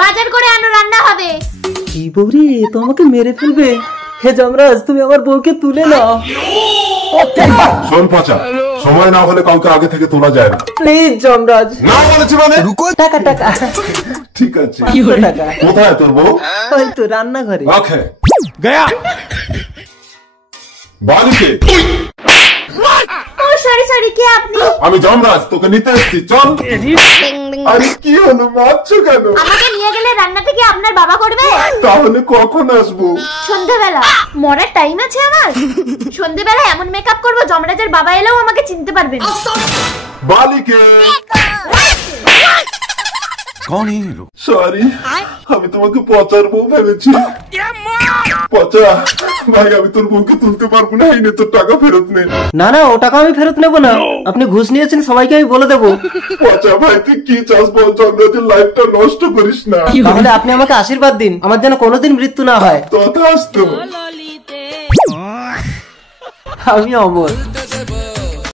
বাজার করে আনো, রান্না হবে। কি বৌরি, তোমাকে মেরে ফেলবে? হে যমরাজ, তুমি আমার বউকে তুলে নাও। শোন পচা, সময় না হলে কাউকে আগে থেকে তোলা যায় না। প্লিজ যমরাজ। না বলেছি মানে? টাকা টাকা। ঠিক আছে। টাকা কোথায় তোর বউ? ওই তো রান্নাঘরে। ওকে গয়া। বালিকে। ও সরি সরি, কে আপনি? আমি যমরাজ, তোকে নিতে এসেছি, চল। আরে কি হলো, মারছো কেন? আমাকে নিয়ে গেলে রান্নাটা কি আপনার বাবা করবে? তাহলে কখন আসবো? সন্ধ্যাবেলা। মরার টাইম আছে আমার? সন্ধ্যাবেলা এমন মেকআপ করবো যমরাজের বাবা এলেও আমাকে চিনতে পারবে না। বালিকে। সরি, আমি তোমাকে পচার বউ ভেবেছি। পচা ভাই, আমি তোর বউকে তুলতে পারবো না, এই নে তোর টাকা ফেরত নে। না না, ও টাকা আমি ফেরত নেবো না। আপনি ঘুষ নিয়েছেন, সবাইকে আমি বলে দেবো। পচা ভাই, তুই কি চাস বল, যমরাজের লাইফটা নষ্ট করিস না। তাহলে আপনি আমাকে আশীর্বাদ দিন, আমার যেন কোনোদিন মৃত্যু না হয়। তথাস্তু। আমি অমর।